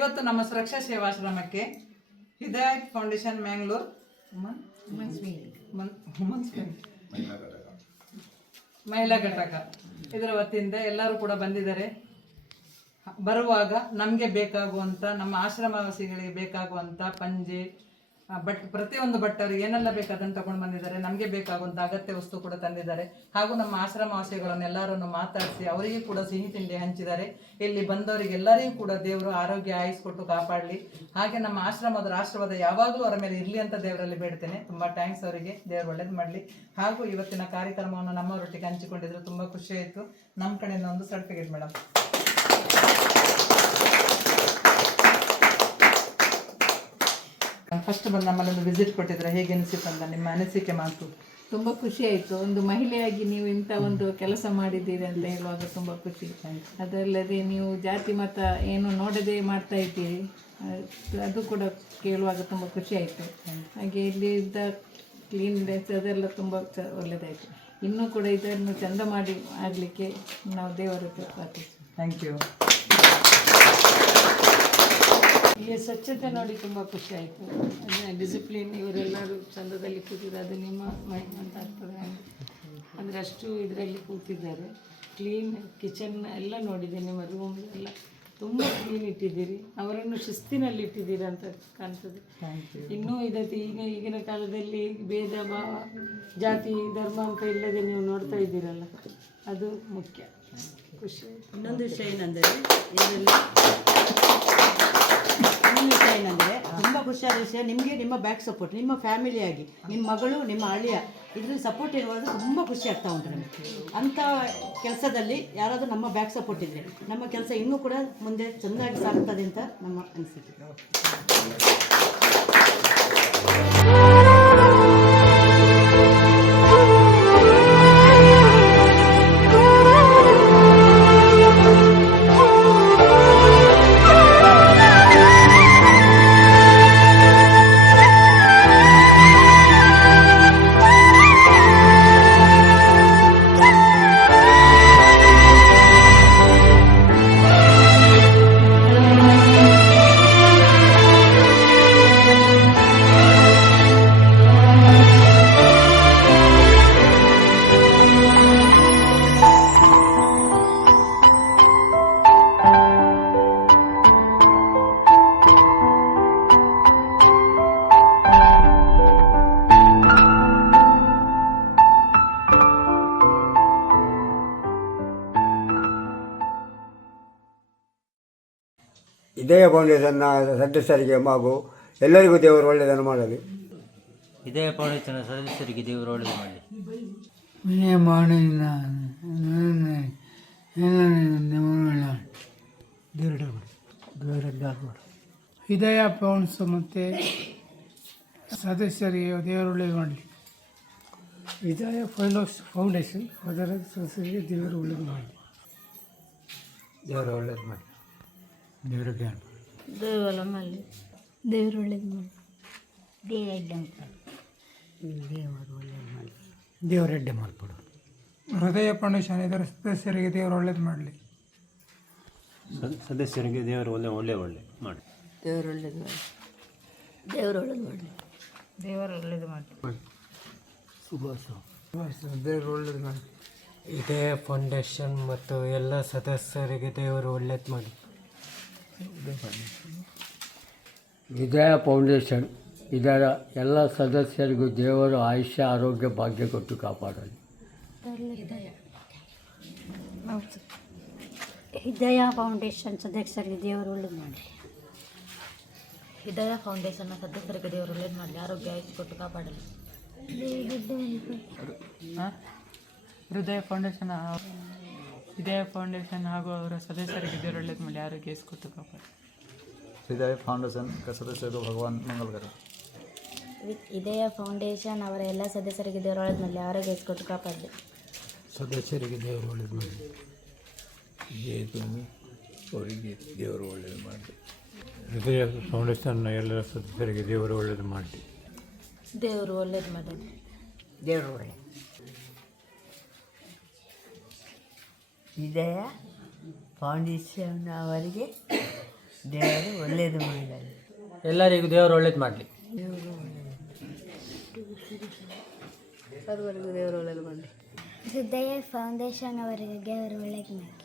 ಇವತ್ತು ನಮ್ಮ ಸುರಕ್ಷಾ ಸೇವಾಶ್ರಮಕ್ಕೆ ಹಿದಾಯತ್ ಫೌಂಡೇಶನ್ ಮ್ಯಾಂಗ್ಳೂರ್ ಮಹಿಳಾ ಘಟಕ ಇದರ ವತಿಯಿಂದ ಎಲ್ಲರೂ ಕೂಡ ಬಂದಿದ್ದಾರೆ. ಬರುವಾಗ ನಮಗೆ ಬೇಕಾಗುವಂಥ ನಮ್ಮ ಆಶ್ರಮವಾಸಿಗಳಿಗೆ ಬೇಕಾಗುವಂಥ ಪಂಜೆ ಪ್ರತಿಯೊಂದು ಭಟ್ಟರು ಏನೆಲ್ಲ ಬೇಕಾದಂತ ತಗೊಂಡು ಬಂದಿದ್ದಾರೆ. ನಮಗೆ ಬೇಕಾಗುವಂಥ ಅಗತ್ಯ ವಸ್ತು ಕೂಡ ತಂದಿದ್ದಾರೆ. ಹಾಗೂ ನಮ್ಮ ಆಶ್ರಮವಾಸಿಗಳನ್ನೆಲ್ಲರನ್ನು ಮಾತಾಡಿಸಿ ಅವರಿಗೆ ಕೂಡ ಸಿಹಿ ತಿಂಡಿ ಹಂಚಿದ್ದಾರೆ. ಇಲ್ಲಿ ಬಂದವರಿಗೆ ಎಲ್ಲರಿಗೂ ಕೂಡ ದೇವರು ಆರೋಗ್ಯ ಆಯುಸ್ಕೊಟ್ಟು ಕಾಪಾಡಲಿ. ಹಾಗೆ ನಮ್ಮ ರಾಷ್ಟ್ರವಾದ ಯಾವಾಗಲೂ ಅವರ ಮೇಲೆ ಇರಲಿ ಅಂತ ದೇವರಲ್ಲಿ ಬೇಡ್ತೇನೆ. ತುಂಬ ಥ್ಯಾಂಕ್ಸ್ ಅವರಿಗೆ, ದೇವರು ಒಳ್ಳೇದು ಮಾಡಲಿ. ಹಾಗೂ ಇವತ್ತಿನ ಕಾರ್ಯಕ್ರಮವನ್ನು ನಮ್ಮವರೊಟ್ಟಿಗೆ ಹಂಚಿಕೊಂಡಿದ್ರು ತುಂಬ ಖುಷಿ ಆಯಿತು. ನಮ್ಮ ಕಡೆಯಿಂದ ಒಂದು ಸರ್ಟಿಫಿಕೇಟ್ ಮೇಡಮ್. ಫಸ್ಟ್ ಬಂದು ನಮ್ಮಲ್ಲೊಂದು ವಿಸಿಟ್ ಕೊಟ್ಟಿದ್ರೆ ಹೇಗೆ ಅನಿಸಿತು ಅಂತ ನಿಮ್ಮ ಅನಿಸಿಕೆ ಮಾತು? ತುಂಬ ಖುಷಿ ಆಯಿತು. ಒಂದು ಮಹಿಳೆಯಾಗಿ ನೀವು ಇಂಥ ಒಂದು ಕೆಲಸ ಮಾಡಿದ್ದೀರಿ ಅಂತ ಹೇಳುವಾಗ ತುಂಬ ಖುಷಿ. ಅದಲ್ಲದೆ ನೀವು ಜಾತಿ ಮತ ಏನು ನೋಡದೆ ಮಾಡ್ತಾ ಇದ್ದೀರಿ, ಅದು ಕೂಡ ಕೇಳುವಾಗ ತುಂಬ ಖುಷಿ ಆಯಿತು. ಹಾಗೆ ಇಲ್ಲಿದ್ದ ಕ್ಲೀನ್ನೆಸ್ ಅದೆಲ್ಲ ತುಂಬ ಒಳ್ಳೆಯದಾಯಿತು. ಇನ್ನೂ ಕೂಡ ಇದನ್ನು ಚೆಂದ ಮಾಡಿ ಆಗಲಿಕ್ಕೆ ನಾವು ದೇವರ ಪ್ರಾರ್ಥಿಸ್ತೀವಿ. Thank you. ಇಲ್ಲಿ ಸ್ವಚ್ಛತೆ ನೋಡಿ ತುಂಬ ಖುಷಿ ಆಯಿತು. ಅಂದರೆ ಡಿಸಿಪ್ಲಿನ್ ಇವರೆಲ್ಲರೂ ಚಂದದಲ್ಲಿ ಕೂತಿದ್ದಾರೆ. ಅದು ನಿಮ್ಮ ಮೈಂಡ್ ಅಂತ ಆಗ್ತದೆ. ಅಂದರೆ ಅಷ್ಟು ಇದರಲ್ಲಿ ಕೂತಿದ್ದಾರೆ. ಕ್ಲೀನ್ ಕಿಚನ್ ಎಲ್ಲ ನೋಡಿದೆ. ನಿಮ್ಮ ರೂಮ್ ಎಲ್ಲ ತುಂಬ ಕ್ಲೀನ್ ಇಟ್ಟಿದ್ದೀರಿ. ಅವರನ್ನು ಶಿಸ್ತಿನಲ್ಲಿ ಇಟ್ಟಿದ್ದೀರಿ ಅಂತ ಕಾಣ್ತದೆ. ಇನ್ನೂ ಇದಕ್ಕೆ ಈಗಿನ ಕಾಲದಲ್ಲಿ ಭೇದ ಭಾವ ಜಾತಿ ಧರ್ಮ ಅಂತ ಇಲ್ಲದೆ ನೀವು ನೋಡ್ತಾ ಇದ್ದೀರಲ್ಲ, ಅದು ಮುಖ್ಯ. ಖುಷಿ ಆಯಿತು. ಇನ್ನೊಂದು ವಿಷಯ ಏನಂದರೆ ತುಂಬ ಖುಷಿಯಾದ ವಿಷಯ, ನಿಮಗೆ ನಿಮ್ಮ ಬ್ಯಾಕ್ ಸಪೋರ್ಟ್, ನಿಮ್ಮ ಫ್ಯಾಮಿಲಿಯಾಗಿ ನಿಮ್ಮ ಮಗಳು ನಿಮ್ಮ ಅಳಿಯ ಇದ್ರಲ್ಲಿ ಸಪೋರ್ಟ್ ಇರುವಾಗ ತುಂಬ ಖುಷಿ ಆಗ್ತಾ ಉಂಟು ನಮಗೆ. ಅಂಥ ಕೆಲಸದಲ್ಲಿ ಯಾರಾದರೂ ನಮ್ಮ ಬ್ಯಾಕ್ ಸಪೋರ್ಟ್ ಇದ್ದರೆ ನಮ್ಮ ಕೆಲಸ ಇನ್ನೂ ಕೂಡ ಮುಂದೆ ಚೆನ್ನಾಗಿ ಸಾಗ್ತದೆ ಅಂತ ನಮ್ಮ ಅನಿಸಿಕೆ. ಇದಯ ಫೌಂಡೇಶನ್ನ ಸದಸ್ಯರಿಗೆ ಹಾಗೂ ಎಲ್ಲರಿಗೂ ದೇವರು ಒಳ್ಳೆಯದನ್ನು ಮಾಡಲಿ. ಇದಯ ಫೌಂಡೇಶನ್ ಸದಸ್ಯರಿಗೆ ದೇವರು ಒಳ್ಳೆಯದು ಮಾಡಲಿ. ಇದಯ ಫೌಂಡ್ಸ್ ಮತ್ತು ಸದಸ್ಯರಿಗೆ ದೇವರು ಒಳ್ಳೆಯದು ಮಾಡಲಿ. ಇದಯ ಫೌಂಡೇಶನ್ ಅದರ ಸದಸ್ಯರಿಗೆ ದೇವರು ಒಳ್ಳೆಯದು ಮಾಡಲಿ. ದೇವರು ಒಳ್ಳೆಯದು ಮಾಡಿ. ದೇವರಿಗೆ ದೇವರು ಮಾಡಲಿ. ದೇವರು ಒಳ್ಳೇದು ಮಾಡಿ. ದೇವರೆಡ್ಡೆ ಮಾಡಿಬಿಡು. ಹೃದಯ ಫೌಂಡೇಶನ್ ಇದರ ಸದಸ್ಯರಿಗೆ ದೇವರು ಒಳ್ಳೇದು ಮಾಡಲಿ. ಸದಸ್ಯರಿಗೆ ದೇವರು ಒಳ್ಳೆ ಮಾಡಿ. ದೇವರು ಒಳ್ಳೇದು ಮಾಡಿ. ದೇವರು ಒಳ್ಳೇದು ಮಾಡಲಿ. ದೇವರು ಒಳ್ಳೇದು ಮಾಡಿ. ಸುಭಾಷ ದೇವರು ಒಳ್ಳೇದು ಮಾಡಿ. ಇದೇ ಫೌಂಡೇಶನ್ ಮತ್ತು ಎಲ್ಲ ಸದಸ್ಯರಿಗೆ ದೇವರು ಒಳ್ಳೇದು ಮಾಡಿ. ವಿಜಯ ಫೌಂಡೇಶನ್ ಇದರ ಎಲ್ಲ ಸದಸ್ಯರಿಗೂ ದೇವರು ಆಯುಷ್ಯ ಆರೋಗ್ಯ ಭಾಗ್ಯ ಕೊಟ್ಟು ಕಾಪಾಡಲಿ. ಹಿದಯ ಫೌಂಡೇಶನ್ ಸದಸ್ಯರಿಗೆ ದೇವರು ಒಳ್ಳೇದು ಮಾಡಲಿ. ಹಿದಯ ಫೌಂಡೇಶನ್ನ ಸದಸ್ಯರಿಗೆ ದೇವರು ಒಳ್ಳೇದು ಮಾಡಲಿ, ಆರೋಗ್ಯ ಆಯುಷ್ಯ ಕೊಟ್ಟು ಕಾಪಾಡಲಿ. ಹೃದಯ ಫೌಂಡೇಶನ್ ಹಾಗೂ ಅವರ ಸದಸ್ಯರಿಗೆ ದೇವರು ಒಳ್ಳೇದು ಮಾಡಲಿ, ಆರೋಗ್ಯ ಕೊಟ್ಟು ಕಾಪಾಡಲಿ. ಹೃದಯ ಫೌಂಡೇಶನ್ ಸದಸ್ಯರು ಭಗವಾನ್ ಮಂಗಲ್ಕರ. ಇದಯ ಫೌಂಡೇಶನ್ ಅವರ ಎಲ್ಲ ಸದಸ್ಯರಿಗೆ ದೇವರು ಒಳ್ಳೇದು ಮಾಡಲಿ, ಆರೋಗ್ಯ ಕೊಟ್ಟು ಕಾಪಾಡಲಿ. ಸದಸ್ಯರಿಗೆ ದೇವರು ಒಳ್ಳೇದು ಮಾಡಲಿ. ಅವರಿಗೆ ದೇವರು ಒಳ್ಳೇದು ಮಾಡಲಿ. ಹೃದಯ ಫೌಂಡೇಶನ್ನ ಎಲ್ಲ ಸದಸ್ಯರಿಗೆ ದೇವರು ಒಳ್ಳೇದು ಮಾಡಲಿ. ದೇವರು ಒಳ್ಳೇದು ಮಾಡಲಿ. ದೇವರು ಒಳ್ಳೆ ಇದಯ ಫೌಂಡೇಶನ್ ಅವರಿಗೆ ದೇವರು ಒಳ್ಳೇದು ಮಾಡಿದ್ದಾರೆ. ಎಲ್ಲರಿಗೂ ದೇವರು ಒಳ್ಳೇದು ಮಾಡಲಿ. ಹೃದಯ ಫೌಂಡೇಶನ್ ಅವರಿಗೆ ದೇವರು ಒಳ್ಳೇದು ಮಾಡಿ.